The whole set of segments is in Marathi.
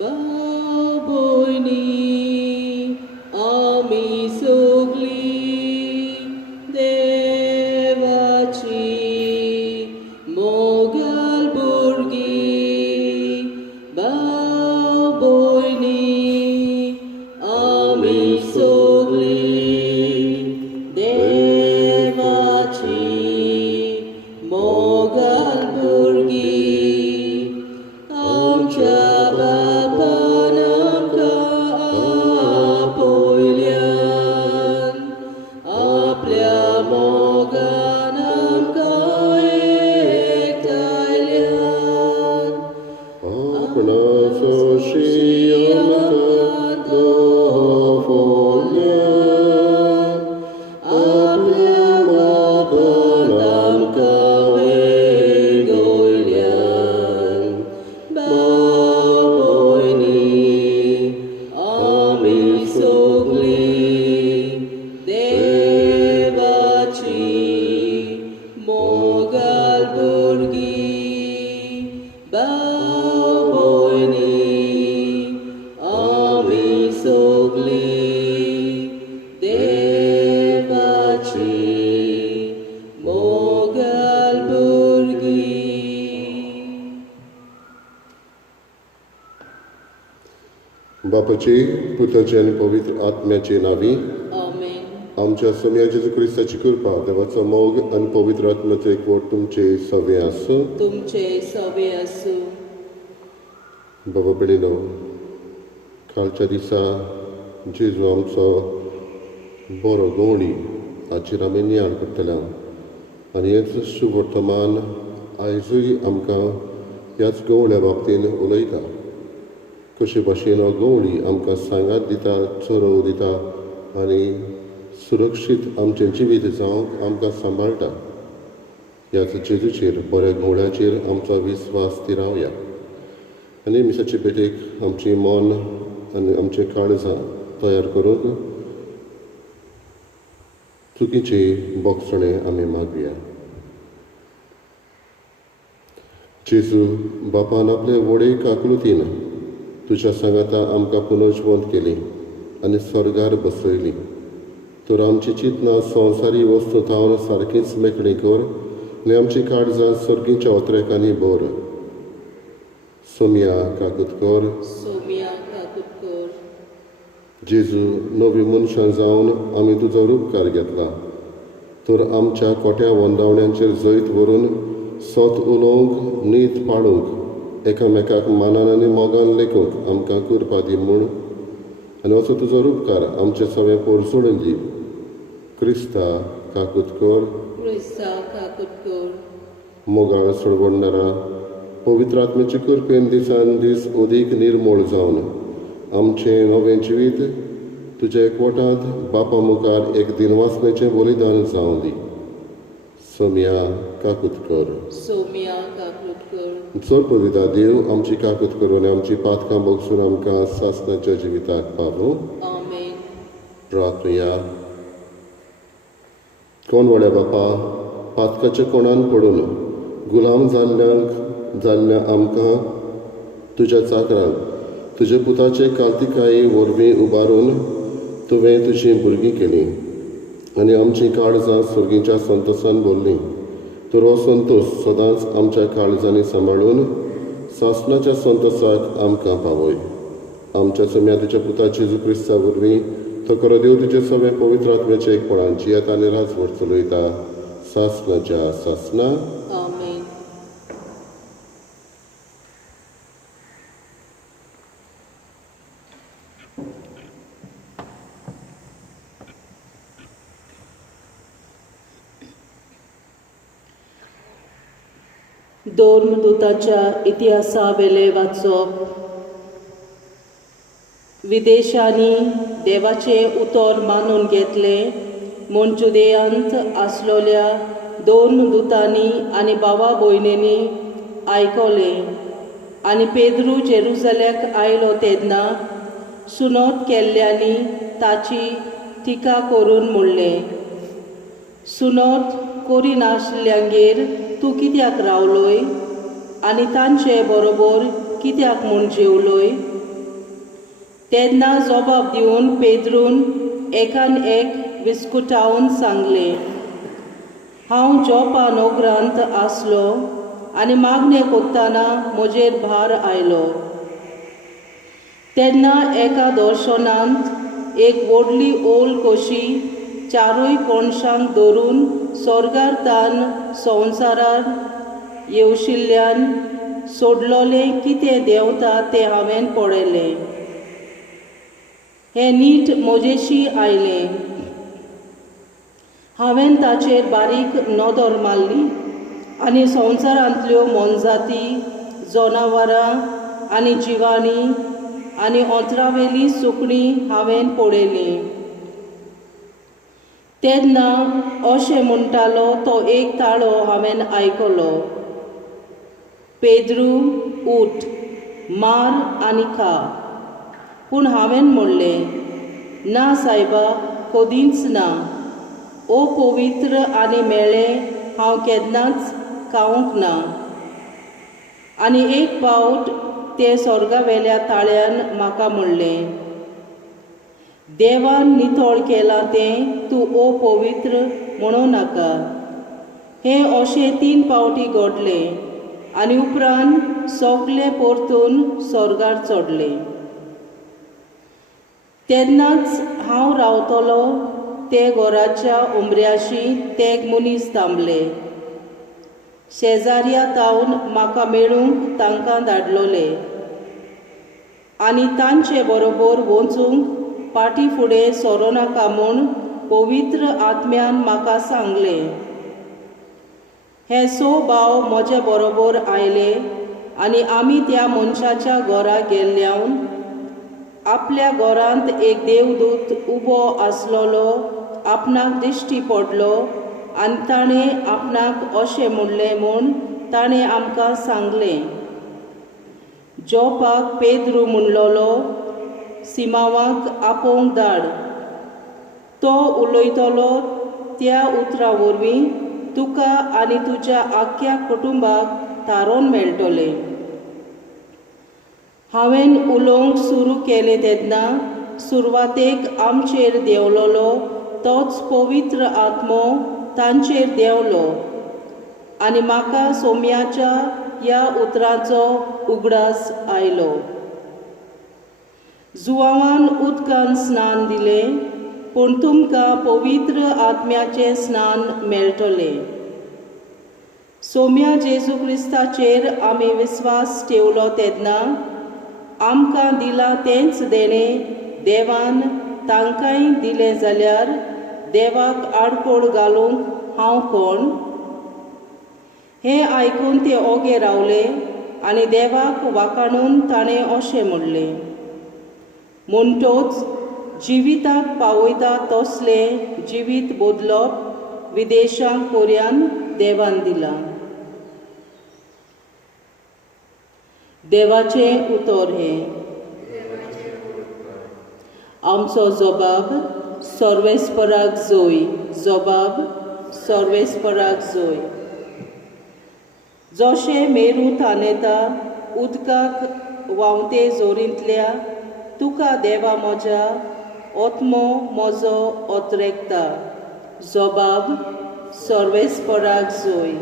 भाव भयणी आमी सगळी देवाची मोगाल भुरगीं भाव भयणी आमी सगळी देवाची मोगाल भुरगीं आमच्या बापान आमकां आपयल्यान आपल्या मोगान आमकां एकठांयल्यान आपणाचो आमकां दवरल्यान आपल्या मोगान आमकां वेगयल्यान भाव भयणी आमी सगळी देवाची मोगाल भुरगीं भाव भयणी आमी सगळी देवाची मोगाल भुरगीं. बापाचे पुताचे आनी पवित्र आत्म्याचे नावी आमेन. आमच्या सोम्या जेजू क्रिस्ताची कृपा देवाचो मोग आनी पवित्र आत्म्याचो एकवट तुमचे सवे आसूं. तुमचे सवे आसूं. बाबा भयणीनो, कालच्या दिसा जेजू आमचो बरो गवळी हाचेर आमी नियाळ करतले आनी हेच शुभ वर्तमान आयजूय आमकां ह्याच गवळ्या बाबतीन उलयता. कशे भाशेन हो गवळी आमकां सांगात दिता, चोरव दिता आनी सुरक्षीत आमचें जिवीत जावंक आमकां सांबाळटा. ह्याच जेजूचेर बऱ्या गवळ्याचेर आमचो विस्वास तिरावया आनी मिसाचे पेटेक आमची मन आनी आमचें काळजां तयार करूंक चुकीचे बोगसणे आमी मागुया. जेजू, बापान आपले व्हडे काकुळतीन तुज्या सांगाता आमकां पुनर्जिवंत केली आनी स्वर्गार बसयली. तर आमची चिंतना संवसारी वस्तू थावन सारकीच मेकळी कर आनी आमची काळजां सर्गीच्या ओत्रेकांनी भर. सोम्या काकूत कर. सोम्या काकूत कर. जेजू, नवी मनशां जावन आमी तुजो उपकार घेतला. तर आमच्या कोट्या वंदावण्यांचेर जैत व्हरून सोत उलोवंक, नीत पाळूंक, एकामेकाक मानान आनी मोगान लेखूंक आमकां कृपा दी म्हूण आनी असो तुजो उपकार आमचें सगळें पोरसोडून दी. क्रिस्ता काकूत कर. क्रिस्ता काकूत कर. मोगाळ सोडवणारा पवित्र आत्म्याचे कृपेन दिसान दीस अदीक निर्मळ जावन आमचें नवें जिवीत तुज्या एकवटांत बापा मुखार एक दिनवासनेचें बलिदान जावं दी. सोम्या काकूत कर. सोम्या काकूत कर. चड पविता देव आमची काकूत करून आनी आमची पातकां बोगसून आमकां सासणाच्या जिविताक पावूं. आमेन. प्रार्थया. कोण व्हड्या बापा, पातकाच्या कोणान पडून गुलाम जाल्ल्या आमकां तुज्या चाकरांक तुज्या पुताचे काल्तिकाये वरवीं उबारून तुवें तुजीं भुरगीं केलीं आनी आमचीं काळजां सुर्गीच्या संतोशान भरलीं. तर हो संतोश सदांच आमच्या काळजांनी सांबाळून सासणाच्या संतोशाक आमकां पावय. आमच्या सोम्या तुज्या पुता जेजू क्रिस्ता वरवीं तो खरो देव तुजे सगळें पवित्र आत्म्याचे एकपणान जियेत आनी राजवट चलयता सासणाच्या सासना. आमेन. दोर्मदूताच्या इतिहासा वेले वाचप. विदेशांनी देवाचे उतर मानून घेतले म्हूण जुदेयांत आसलोल्या दोन दुतांनी आनी भावा भयणींनी आयकले आनी पेद्रू जेरुसलेमाक आयलो तेन्ना सुनोत केल्ल्यांनी ताची टिका करून म्हणलें, सुनोत करिनाशिल्ल्यांगेर तूं कित्याक रावलोय आनी तांचे बरोबर कित्याक म्हूण जेवलोय. तेन्ना जबाब दिवन पेद्रून एकान एक विस्कुटावन सांगलें, हांव जोपा नोकरांत आसलो आनी मागणें कोत्ताना म्हजेर भार आयलो. तेन्ना एका दर्शनांत एक व्हडली ओल कशी चारूय कोणशांक धरून स्वर्गांतान संवसारांत येवशिल्ल्यान सोडलोलें कितें देंवता तें हांवें पळयलें. हें नीट म्हजेशी आयलें. हांवें ताचेर बारीक नदर मारली आनी संवसारांतल्यो मोनजाती, जनावरां आनी जिवाणी आनी अंतरावेलीं सुकणीं हांवें पळयलीं. तेन्ना अशें म्हणटालो तो एक ताळो हांवें आयकलो, पेद्रू, उठ, मार आनी खा. पूण हांवें म्हणलें, ना सायबा, कदींच ना. अपवित्र आनी मेळ्ळें हांव केन्नाच खावंक ना. आनी एक फावट ते स्वर्गावेल्या ताळ्यान म्हाका म्हणलें, देवान नितळ केलां तें तूं अपवित्र म्हणूं नाका. हें अशें 3 फावटी घडलें आनी उपरांत सगळें परतून स्वर्गार चडलें. तेन्नाच हांव रावतलो ते घराच्या उमऱ्याशी ते मनीस थांबले. शेजाऱ्या तावन म्हाका मेळूंक तांकां धाडलोले आनी तांचे बरोबर वचूंक फाटीं फुडें सरो नाका म्हूण पवित्र आत्म्यान म्हाका सांगलें. हे 6 भाव म्हजे बरोबर आयले आनी आमी त्या मनशाच्या घरा गेल्ल्यावन आपल्या घरांत एक देवदूत उबो आसलोलो आपणाक दिश्टी पडलो आनी ताणें आपणाक अशें म्हणलें म्हूण ताणें आमकां सांगलें. जोपाक पेद्रू म्हणलोलो, सिमावाक आपोवंक धाड. तो उलयतलो त्या उतरां वरवीं तुका आनी तुज्या आख्या कुटुंबाक थारोवन मेळटलें. हांवें उलोवंक सुरू केलें तेन्ना सुरवातेक आमचेर देंवलोलो तोच पवित्र आत्मो तांचेर देंवलो आनी म्हाका सोम्याच्या ह्या उतरांचो उगडास आयलो. जुवावान उदकान स्नान दिलें, पूण तुमकां पवित्र आत्म्याचें स्नान मेळटलें. सोम्या जेजू क्रिस्ताचेर आमी विस्वास ठेवलो तेन्ना आमकां दिलां तेंच देणें देवान तांकांय दिलें जाल्यार देवाक आडकोड घालूंक हांव कोण? हें आयकून ते ओगे रावले आनी देवाक वाखाणून ताणें अशें म्हणलें, म्हणटोच जिविताक पावयता तसलें जिवीत बदलप विदेशांक पर्यान देवान दिलां. देवाचें उतर हें, आमचो जबाब सर्वेस्पराक जोय. जबाब सर्वेस्पराक जोय. जशें मेरू थानेता उदकाक व्हांवते जोरींतल्या तुका देवा म्हज्या ओत्मो म्हजो ओतरेकता. जबाब सर्वेस्पराक जोय.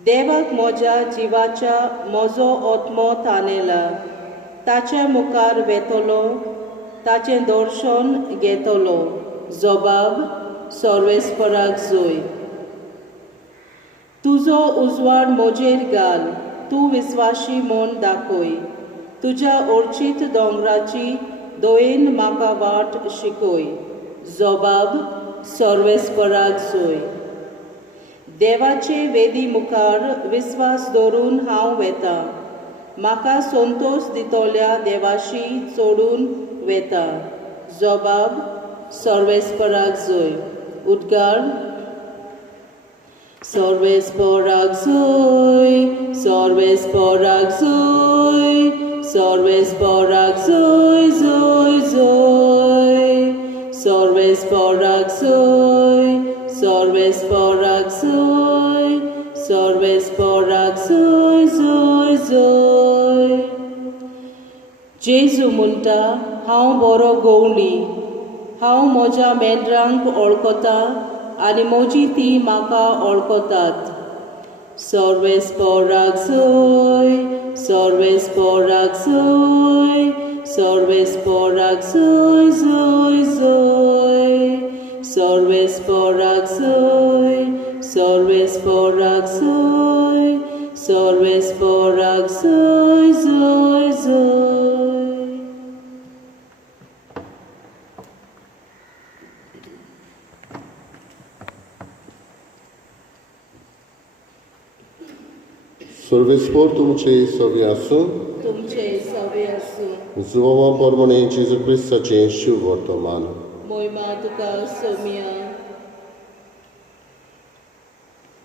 देवाक म्हज्या जिवाच्या म्हजो ओत्मो थानेला. ताच्या मुखार वेतलो, ताचें दर्शन घेतलो. जबाब सर्वेस्पराक जोय. तुजो उजवाड म्हजेर घाल, तूं विस्वाशी म्हूण दाखय. तुज्या ओर्चीत दोंगराची दोयेन म्हाका वाट शिकय. जबाब सर्वेस्पराक जोय. देवाचे वेदी मुखार विस्वास दवरून हांव वेतां. म्हाका संतोश दितोल्या देवाशी चोडून वेतां. जबाब सर्वेस्पराक जोय. उद्गार सर्वेस्पराक जोय, सर्वेस्पराक जोय, सर्वेस्पराक जोय जोय जोय. सर्वेस्पराक जोय, सर्वेस्पराक जोय, सर्वेस्पराक जोय जोय जोय. जेजू म्हणटा, हांव बरो गवळी, हांव म्हज्या मेंढरांक वळखता आनी म्हजी ती म्हाका वळखतात. Sorvesporak soy, sorvesporak soy, sorvesporak soy, soy, soy. Sorvesporak soy, sorvesporak soy, sorvesporak soy, soy, soy. सर्वेस्पोर तुमचे सवी आसूं. तुमचे सवे आसूं. जुवां पोरमणे जेजू क्रिस्ताचें शुभ वर्तमान. मोयमा तुका सोमिया.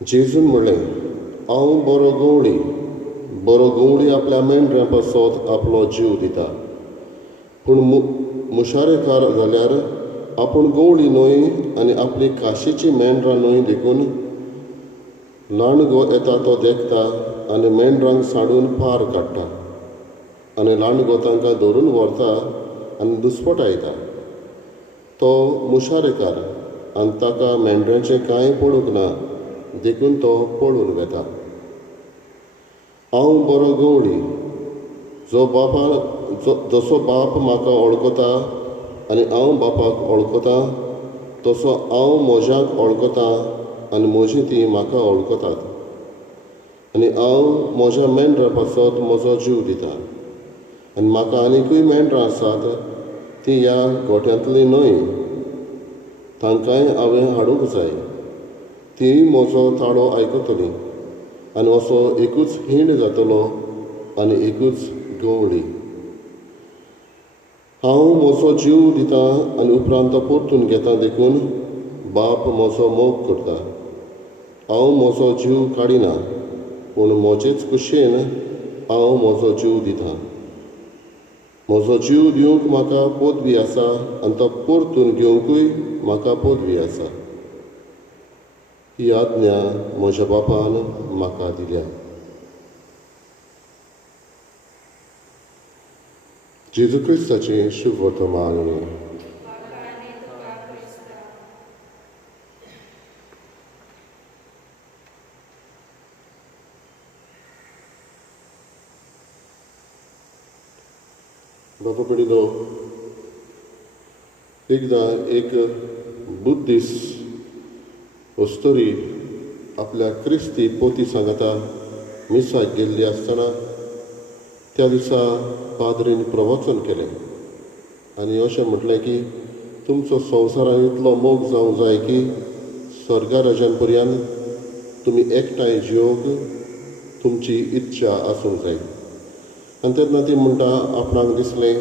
जेजून म्हणलें, हांव बरो गवळी आपल्या मेंढऱ्यां पासत आपलो जीव दिता. पूण मुशारेकार जाल्यार आपूण गवळी न्हय आनी आपली काशीची मेंढरां न्हय देखून लांडगो येता तो देखता आनी मेंढरांक साडून पार काडटा आनी लांडगो तांकां धरून व्हरता आनी दुस्पटायता. तो मुशारेकार आनी ताका मेंढऱ्यांचें कांय पडूंक ना देखून तो पळून वेता. हांव बरो गवळी, जसो बाप म्हाका वळखता आनी हांव बापाक वळखता, तसो हांव म्हज्याक वळखता आनी म्हजी ती म्हाका वळखतात. आनी हांव म्हज्या मेंढरां पासत म्हजो जीव दिता. आनी म्हाका आनिकूय मेंढरां आसात, तीं ह्या गोठ्यांतलीं न्हय, तांकांय हांवें हाडूंक जाय. तीं म्हजो ताळो आयकतलीं आनी असो एकूच हिंड जातलो आनी एकूच गवळी. हांव म्हजो जीव दितां आनी उपरांत परतून घेतां देखून बाप म्हजो मोग करता. हांव म्हजो जीव काडिना, पूण म्हजेच कुशेन हांव म्हजो जीव दितां. म्हजो जीव दिवंक म्हाका पदवी आसा आनी तो परतून घेवंकूय म्हाका पदवी आसा. ही आज्ञा म्हज्या बापान म्हाका दिल्या. जेजू क्रिस्ताचें शुभ वर्तमान. बाबा पिढीलो एकदां एक बुद्धिस्ट वस्तोरी आपल्या क्रिस्ती पोती सांगाता मिसाक गेल्ली आसतना त्या दिसा पाद्रीन प्रवचन केलें आनी अशें म्हटलें की तुमचो संवसारान इतलो मोग जावंक जाय की स्वर्गा राज्यान पर्यंत तुमी एकठांय जियोंक तुमची इच्छा आसूंक जाय. आनी तेन्ना ती म्हणटा आपणाक दिसलें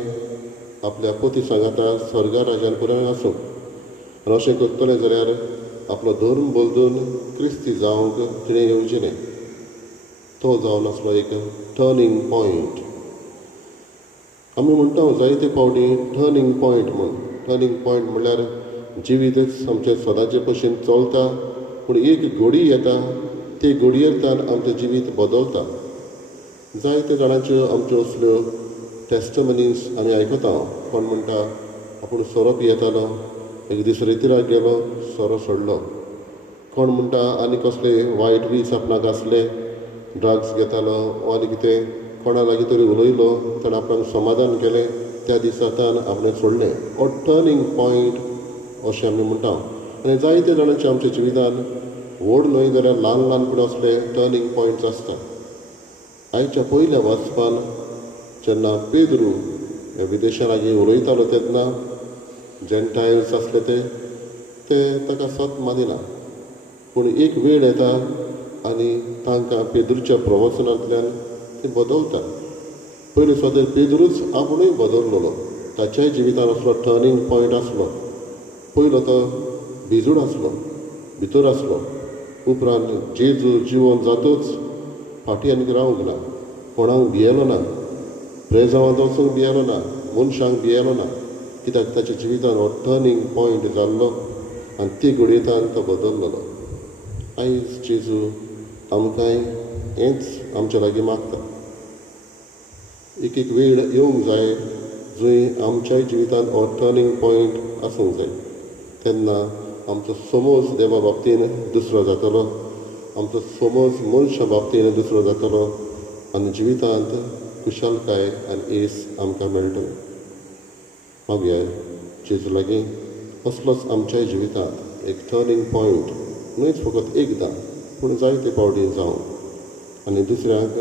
आपल्या पोती सांगाता स्वर्गा राज्यान पर्यंत आसूं आनी अशें करतलें जाल्यार आपलो धर्म बदलून क्रिस्ती जावंक तिणें येवजिलें. तो जावन आसलो एक टर्नींग पॉयंट. आमी म्हणटा जायते फावटी टर्नींग पॉयंट म्हूण. टर्नींग पॉयंट म्हणल्यार जिवीतच आमचें सदांचे भशेन चलता पूण एक घडी येता, ते घडयेंतल्यान आमचें जिवीत बदलता. जायते जाणांच्यो आमच्यो असल्यो टॅस्टमनीज आमी आयकता. कोण म्हणटा आपूण सोरो पियेतालो, एक दीस रितीराक गेलो, सोरो सोडलो. कोण म्हणटा आनी कसले वायट वीस आपणाक आसले, ड्रग्स घेतालो वा आनी कितें कोणा लागीं तरी उलयलो, ताणें आपणाक समाधान केलें, त्या दिसांतल्यान आपणें सोडलें. हो टर्नींग पॉयंट अशें आमी म्हणटा. आनी जायते जाणांच्या आमच्या जिवितान व्हड न्हय जाल्यार ल्हान ल्हान पूण असले टर्नींग पॉयंट्स आसता. आयच्या पयल्या वाचपान जेन्ना पेद्रू विदेशा लागीं उलयतालो तेन्ना जेंटायल्स आसले ते ताका सत मानिना. पूण एक वेळ येता आनी तांकां पेद्रूच्या प्रवचनांतल्यान ते बदलता. पयलीं सद्या पेद्रूच आपुणूय बदललोलो. ताच्याय जिवितान असलो टर्नींग पॉयंट आसलो. पयलो तो भिजूड आसलो, भितर आसलो. उपरांत जेजू जिवन जातूच फाटीं आनीक रावंक ना, कोणाक भियेलो ना, प्रेजांवांत वचूंक भियेलो ना, मनशांक भियेलो ना, कित्याक ताच्या जिवितान हो टर्नींग पॉयंट जाल्लो आनी ती घडयेंतल्यान तो बदललोलो. आयज जेजू आमकांय हेंच आमच्या लागीं मागता. एक एक वेळ येवंक जाय जंय आमच्याय जिवितांत हो टर्निंग पॉयंट आसूंक जाय. तेन्ना आमचो समज देवा बाबतीन दुसरो जातलो, आमचो समज मनशा बाबतीन दुसरो जातलो आनी जिवितांत खुशालकाय आनी येस आमकां मेळटलो. मागया जेजू लागीं असलोच आमच्याय जिवितांत एक टर्निंग पॉयंट न्हयच फकत एकदां पूण जायते फावटी जावं आनी दुसऱ्यांक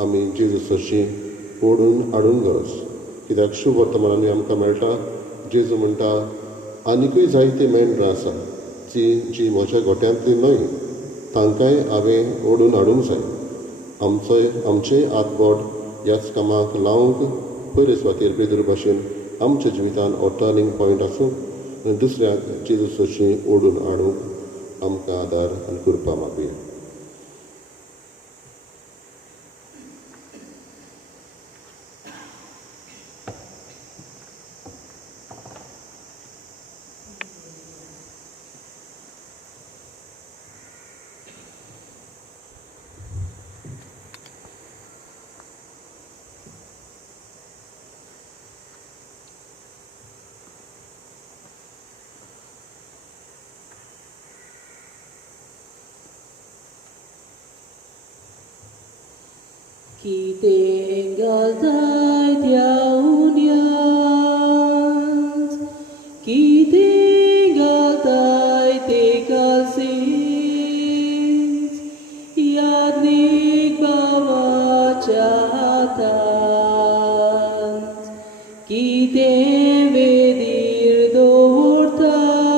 आमी जेजू सरशी ओडून हाडूंक गरज. कित्याक शुभ वर्तमानांनी आमकां मेळटा जेजू म्हणटा आनिकूय जायती मेंढरां आसा जी म्हज्या गोट्यांतली न्हय, तांकांय हांवें ओडून हाडूंक जाय. आमचेय हातबोट ह्याच कामाक लावंक पयले सुवातेर पेद्रू भाशेन आमच्या जिवितांत हो टर्निंग पॉयंट आसूं आनी दुसऱ्यांक जेजू सरशी ओडून हाडूंक आमकां आदार आनी कृपा मागुया. कितें घालताय त्या उन्यांत, कितें घालताय ते कालसेंत, याज्ञिक बाबाच्या हातांत. कितें वेदीर दवरताय,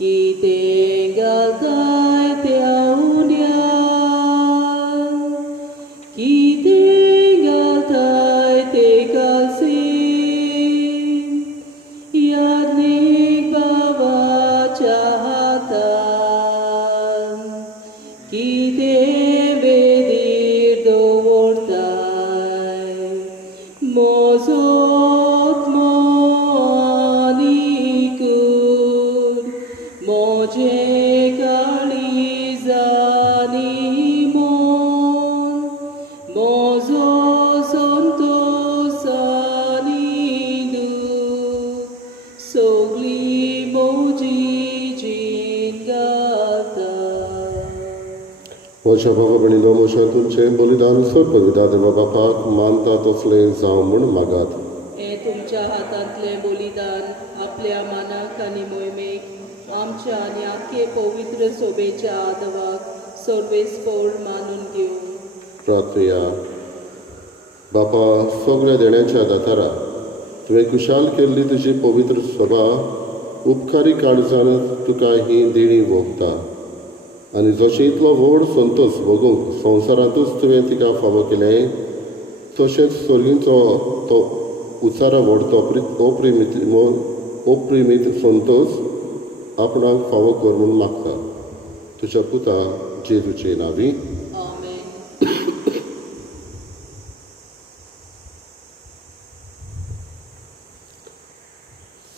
कितें घालताय त्या कितें घालताय ते कालसेंत, याज्ञिक बाबाच्या हातांत. कितें वेदीर दवरताय, म्हजो आत्मो आनी कूड, म्हजें काळीज आनी म्हजो संतोष आनी दूख, सगळी म्हजी जीण घालता. म्हज्या बाबा भयणीनो, म्हज्या तुमचें बलिदान सर्पविदा देवा बापाक मानता तसलें जावं म्हूण मागात. हें तुमच्या हातांतलें बलिदान आपल्या मानाक आनी मोहिमेक आमच्या आनी आख्खे पवित्र सोबेच्या आदवाक सर्वेस्फोर मानून घेवं. प्रार्थया. बापा, सगळ्या देण्याच्या दातारा, तुवें खुशाल केल्ली तुजी पवित्र सभा उपकारी काळजान तुका ही देणी भोगता आनी जशें इतलो व्हड संतोश भोगूंक संवसारांतूच तुवें तिका फावो केलें, तशेंच सर्गीचो तो उचारा व्हडतो अप्रिमीत संतोश आपणाक फावो कर म्हूण मागता. तुज्या पुता जेजूचे नांवी. आमेन.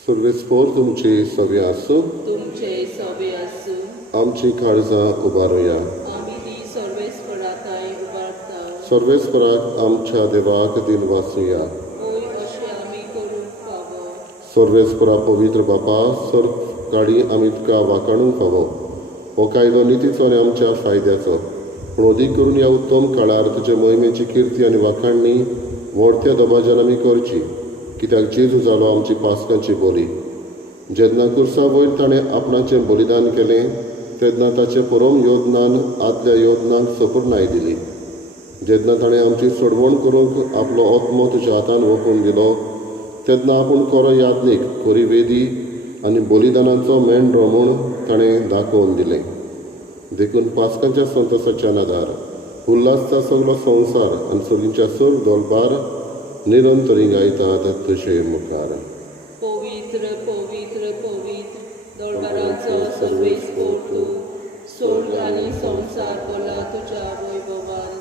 सर्वेस्फोर तुमची सवी आसूं. तुमचे सवे आसूं. आमची काळजां उबारुया. आमी ती सर्वेस्पराताय उबारता. सर्वेस्पराक आमच्या देवाक दिल वाचुया. ओय अशें आमी करूंक फावो. सर्वेस्परा पवित्र बापा, सर काडी आमी तुका वाखाणूंक फावो. हो कायदो नितीचो आनी आमच्या फायद्याचो, पूण अदीक करून ह्या उत्तम काळार तुजे मोहिमेची किर्ती आनी वाखाणणी व्हडत्या दबाज्यान आमी करची, कित्याक जेजू जालो आमची पासकांची बोली. जेन्ना कुर्सा वयर ताणें आपणाचें बलिदान केलें, तेन्ना ताचे परम योजनान आदल्या योजनाक सफरनाय दिली. जेन्ना ताणें आमची सोडवण करूंक आपलो आत्मो तुज्या हातान ओपून दिलो, तेन्ना आपूण खरो याज्ञीक, खरी वेदी आनी बलिदानाचो मेंढरो म्हूण ताणें दाखोवन दिलें. देखून पासकांच्या संतोशाच्या नदार उल्हासचा सगळो संवसार आनी सगळींच्या सर दोलबार निरंतरी गायतात तुजे मुखार. पवित्र पवित्र पवित्र दोळबारांचो सर्वेस्फोर तूं, स्वर्ग आनी संवसार भरला तुज्या वैभवान.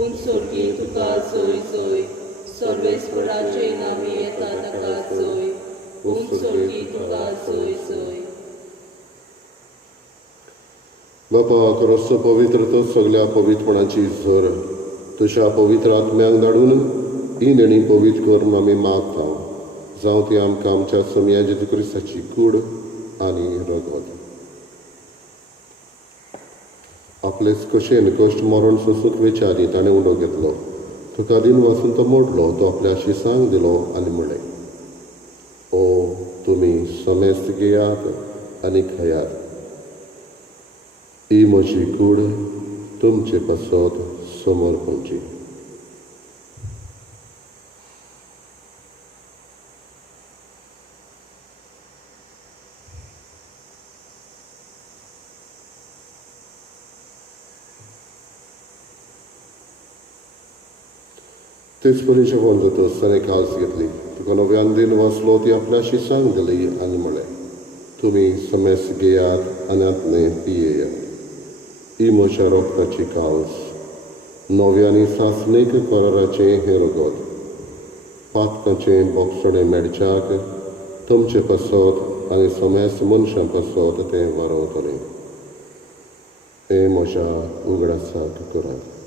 उंच सर्गी तुका जय जय, सर्वेस्फोराचे नामी येता ताका जय. उंच सर्गी तुका जय जय. बापा, खरोच पवित्र तो सगळ्या पवित्रपणाची झर तुज्या पवित्र आत्म्यांक धाडून ही देणी पवित्र करून आमी मागता जावं ती आमकां आमच्या सोम्या जेजू क्रिस्ताची कूड आनी रगत आपलेच कशेन कश्ट मरण सोंसूंक विचारी ताणें उडो घेतलो तुका दिन वाचून तो मोडलो तो आपल्या शिसांक दिलो आनी म्हणलें ओ तुमी समेस्त घेयात आनी खयात ही म्हजी कूड तुमचे पासत समर्पणची तेच परीचे फोन जातस ताणें कास घेतली तुका नव्यान दिन वाचलो ती आपल्या शिसांक दिली आनी म्हळें तुमी समेस्त घेयात आनी आतले पियेयात ही म्हज्या रोगताची कास नव्यानी सासणीक कराराचें हें रगत पातकाचें बोगसणें मेडच्याक तुमचे पासत आनी समेस्त मनशां पासत तें वारवतलें हें म्हज्या उगडासाक करात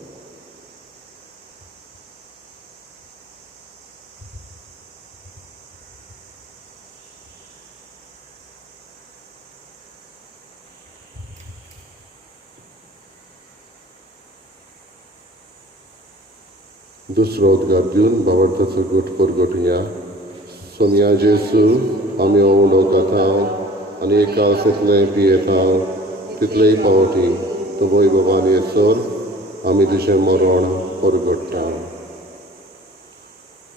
दुसरो उदगार दिवन बावडताचो गोठ परगटुया सोम्या जेजू आमी हो उंडो खाता आनी एका तितलें पियेता तितलेय पावटी तो वैभवान येसर आमी तुजें मरण परगट्टा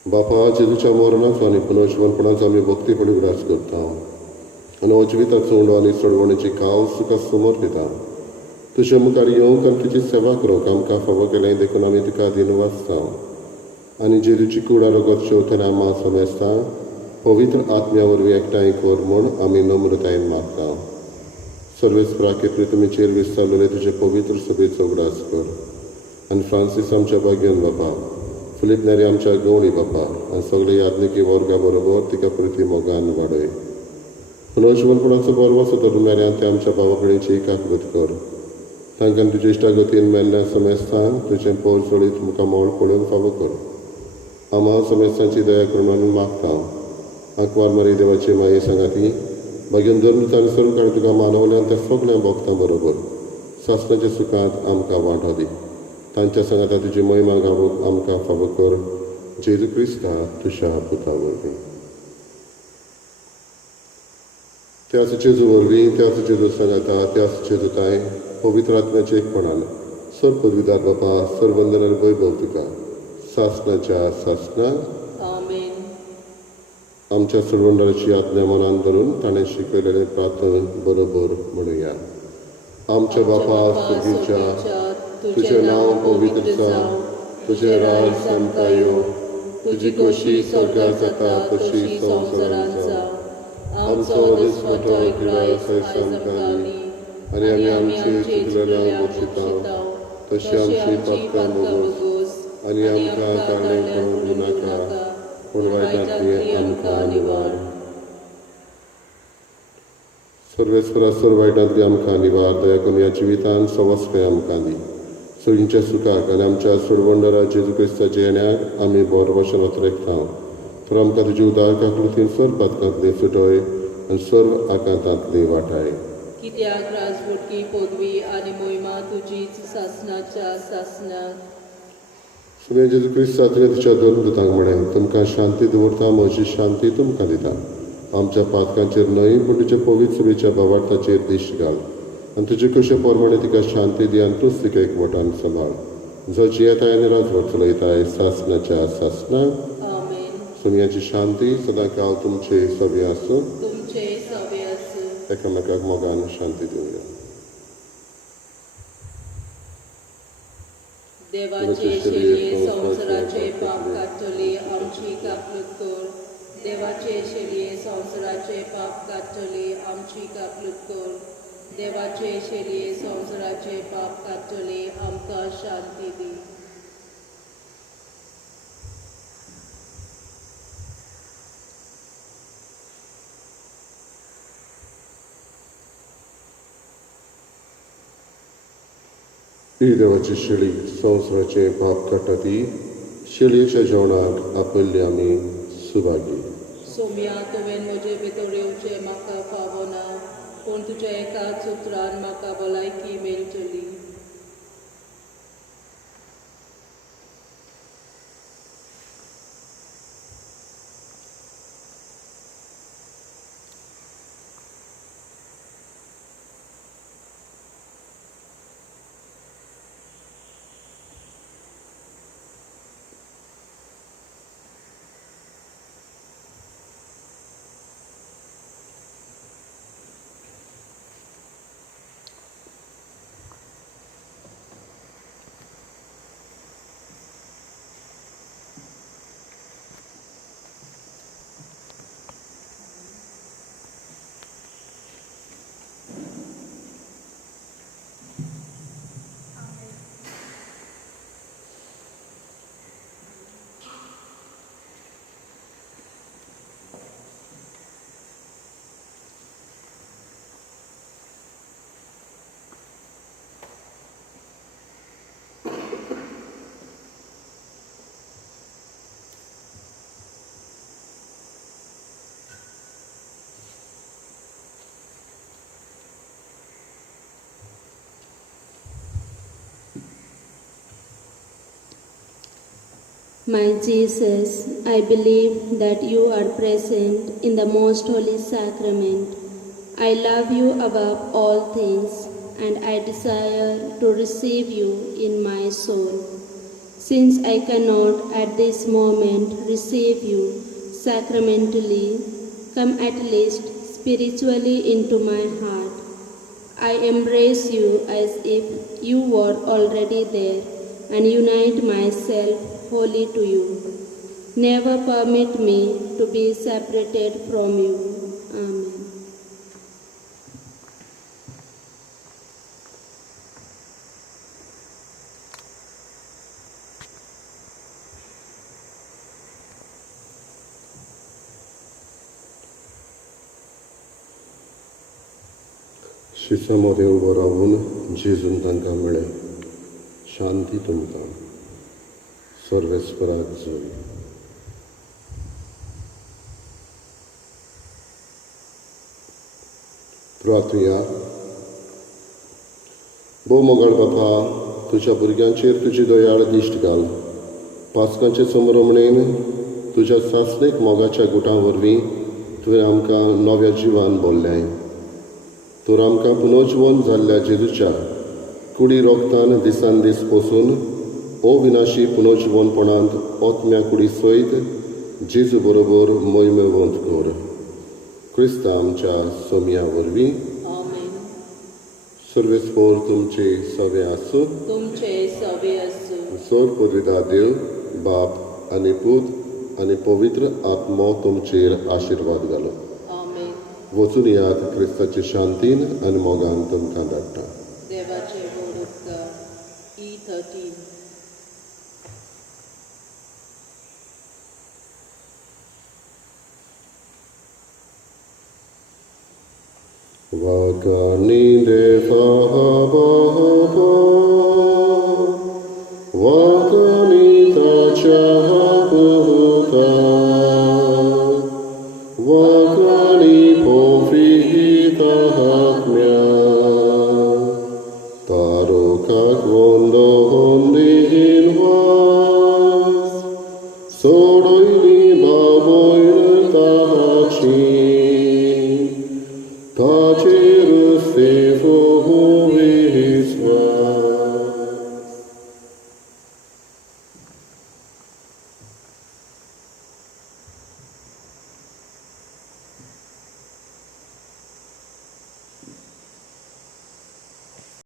बापा जेजूच्या मरणाचो आनी पुनर्जीवनपणाचो आमी भक्तीपणी उगडास करता आनी अजिविताचो उंडो आनी चडवणेची कावस तुका समर्पिता तुजे मुखार येवंक आनी तुजी सेवा करूंक आमकां फावो केलें देखून आमी तुका दिन वाचता आनी जेजूची कुडा रगत शेवटून आमी समेस्ता पवित्र आत्म्या वरवीं एकठांय कर म्हूण आमी नम्रतायेन मागता सर्वेस्पराकेत्री तुमी चेर विस्तारलेले तुजे पवित्र सभेचो उगडास कर आनी फ्रांसीस आमच्या भाग्यन बापा फिलीप नेरी आमच्या गवळी बापा आनी सगळे यादनिकी वर्गा बरोबर तिका प्रती मोगान वाडय पुनर्जीवनपणाचो बरवसो धरून मेऱ्यान ते आमच्या भावाकडेची एकाकृत कर तांकां तुजे इश्टागतीन मेल्ल्या समेस्तांक तुजें पोरचोळीत मुखार मोल पळोवंक फावो कर आम्हा समेस्तांची दया करून आमी मागता आंकवार मारी देवाची माये सांगाती भाग्यन धर्म आनी सर्व काळ तुका मानवल्यान त्या सगळ्या भक्तां बरोबर सासणाच्या सुखांत आमकां वांटो दी तांच्या सांगाता तुजी महिमा गावूंक आमकां फावो कर जेजू क्रिस्ता तुज्या पुता वरवीं त्याच जेजू वरवीं त्याच जेजू सांगाता त्याच जेजूताय पवित्र आत्म्याचे एकपणान सर्व पदवीदार बापा सर्व वंदन वैभव तुका सासणाच्या सासणा आमेन आमच्या सर्वंडाची आज्ञा मनान धरून ताणें शिकयलेलें प्रार्थना बरोबर म्हणुया आमच्या बापा सुगीच्या तुजें नांव पवित्र जावं तुजें राज सामका येवं तुजी कशी स्वर्गार जाता तशी संवसारांत जावं आमचो दिसवटो गिरायक आमकां दी आनी आमी आमची चुकलेल्यांक बक्षिता तशी आमची पातकां बोगोस आनी आमकां कारणे करूंक नाका पूण वायटांतली आमकां निवार सर्वेस्परा सर्व वायटांतली आमकां निवार दया करून ह्या जिवितांत सवस्पय आमकां दी सगळींच्या सुखाक आनी आमच्या सोडवंडरा जेजू क्रिस्ताच्या येण्याक आमी बरो भशेन वतरेकता तर आमकां तुजी उदार काकुळीन सर्व पातकांतली सुटय आनी सर्व आकांतांतली वाटाय कित्याक राजवटकी पदवी आनी मोहिमा तुजीच सासणाच्या सासणाक सुमे जेजू क्रिस्ता तुवें तुज्या धर्मदूतांक म्हळें तुमकां शांती दवरता म्हजी शांती तुमकां दिता आमच्या पातकांचेर न्हय पूण तुज्या पवित्र सभेच्या भावार्थाचेर दिश्ट घाल आनी तुजे कशे पोरमाणे तिका शांती दी आनी तूंच तिका एकवटान सांबाळ जची येताय आनी राजवट चलयताय सासणाच्या सासणाक आमेन सुमयाची शांती सदां काळ तुमचे सभे आसूं तुमचे सवे आसूं एकामेकाक मोगान शांती दिवया देवाचे शेळये संवसाराचे पाप काडटली आमची कापलूत कर देवाचे शेळये संवसाराचे पाप काडटली आमची कापलूत कर देवाचे शेळये संवसाराचे पाप काडटली आमकां शांती दी ही देवाची शेळी संवसाराचें पाप काडटा ती शेळयेच्या जेवणाक आपयल्ली आमी सुभागी. सोम्या तुवें म्हजे भितर येवचें म्हाका फावना, पूण तुज्या एकाच उतरान म्हाका भलायकी मेळटली. My Jesus, I believe that you are present in the most holy sacrament. I love you above all things, and I desire to receive you in my soul. Since I cannot at this moment receive you sacramentally, come at least spiritually into my heart. I embrace you as if you were already there and unite myself wholly to you. Never permit me to be separated from you. Amen. शिसामध्ये उबो रावून जेजून तांकां म्हळें, शांती तुमकां. सर्वेस्पराक जोय. प्रार्थया. भोव मोगाळ बापा, तुज्या भुरग्यांचेर तुजी दयाळ दिश्ट घाल. पास्कांचे संभ्रमणेन तुज्या सासणेक मोगाच्या गुटां वरवीं तुवें आमकां नव्या जिवान भरलें. तर आमकां पुनर्जीवन जाल्ल्या जेजूच्या कुडी रोगतान दिसान दीस पसून अविनाशी पुनर्जीवनपणांत ओतम्या कुडी सयत जेजू बरोबर मोहिमेवंत कर. क्रिस्त आमच्या सोम्या वरवीं. आमेन. सर्वेस्पोर तुमचे सवे आसूं. तुमचे सवे आसूं. सोर पदविदा देव बाप आनी पूत आनी पवित्र आत्मो तुमचेर आशिर्वाद घालो. आमेन. वचून यात क्रिस्ताचे शांतीन आनी मोगान तुमकां धाडटा. देवाचे गोड उपकार. E13. Wakani deva baba, wakani tacha puta, wakani pofita hakmya, taroka kvondo hondin was, so